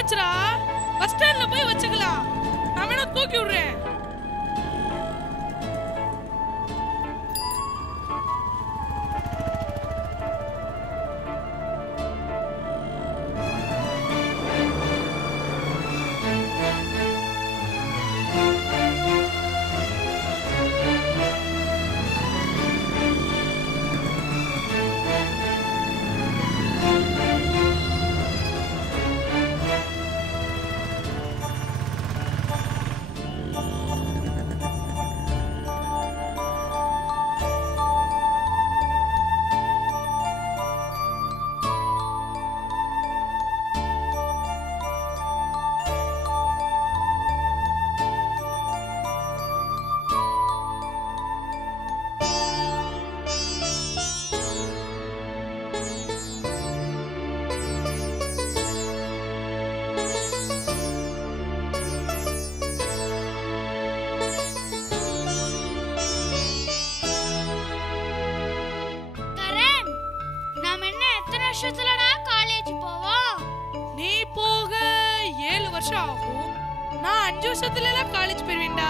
ஆச்சுடா, bus ஸ்டாண்ட்ல போய் வச்சுக்கலாம். நான் வேணா தூக்கி விடுறேன். நீ போக 7 வருஷம் ஆகும். நான் 5 வருஷத்துல எல்லாம் காலேஜ் போயிருவேன்டா.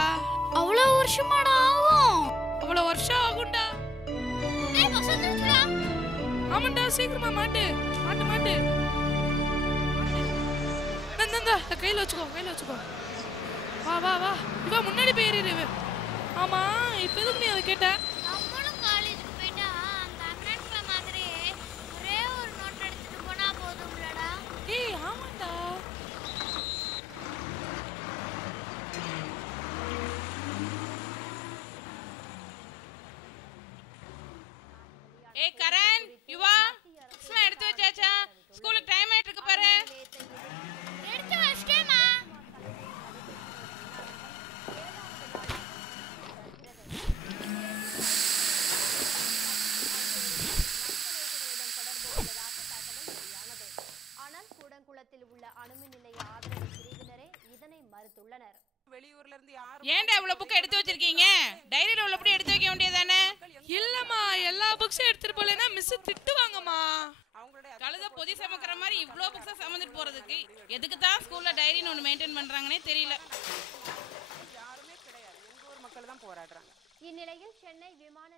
அவ்வளவு வருஷமாடா ஆகும்? அவ்வளவு வருஷம் ஆகும்டா. ஆமாண்டா, சீக்கிரமா மாட்டு மாட்டு மாட்டு. நந்தா கையில வச்சுக்கோ. வா வா வா, இவா முன்னாடி போயிரு. ஆமா, இப்ப எதுக்கு நீ அதை கேட்ட? நம்மளும் காலேஜுக்கு போயிட்டா அந்த அண்ணன்ல மாதிரி ஒரே ஒரு நோட் எடுத்துட்டு போனா போதும்லடா. ஏய் ஆமாண்டா. ஏய் கரண், யுவா, புக்ஸ்லாம் எடுத்து வச்சாச்சா? ஸ்கூலுக்கு டைம் ஆயிட்டு இருக்கு பாரு. எடுத்து வச்சிட்டேமா. ஆனால் கூடங்குளத்தில் உள்ள அணுமின் நிலைய ஆதரவு பிரிவினரே இதனை மறுத்துள்ளனர். வெளியூர்ல இருந்து யாரும் ஏன்டா இவ்வளவு புக் எடுத்து வச்சிருக்கீங்க? டைரியில உள்ளபடி எடுத்து வைக்க வேண்டியதானே? இல்லம்மா, எல்லா புக்ஸும் எடுத்துட்டு போலனா மிஸ் திட்டுவாங்கம்மா. கழுத பொதி சமக்கிற மாதிரி இவ்ளோ புக்ஸை சமந்துட்டு போறதுக்கு எதுக்கு தான் ஸ்கூல்ல டைரின்னு ஒன்று மெயின்டைன் பண்றாங்கன்னே தெரியல. இந்நிலையில் சென்னை விமான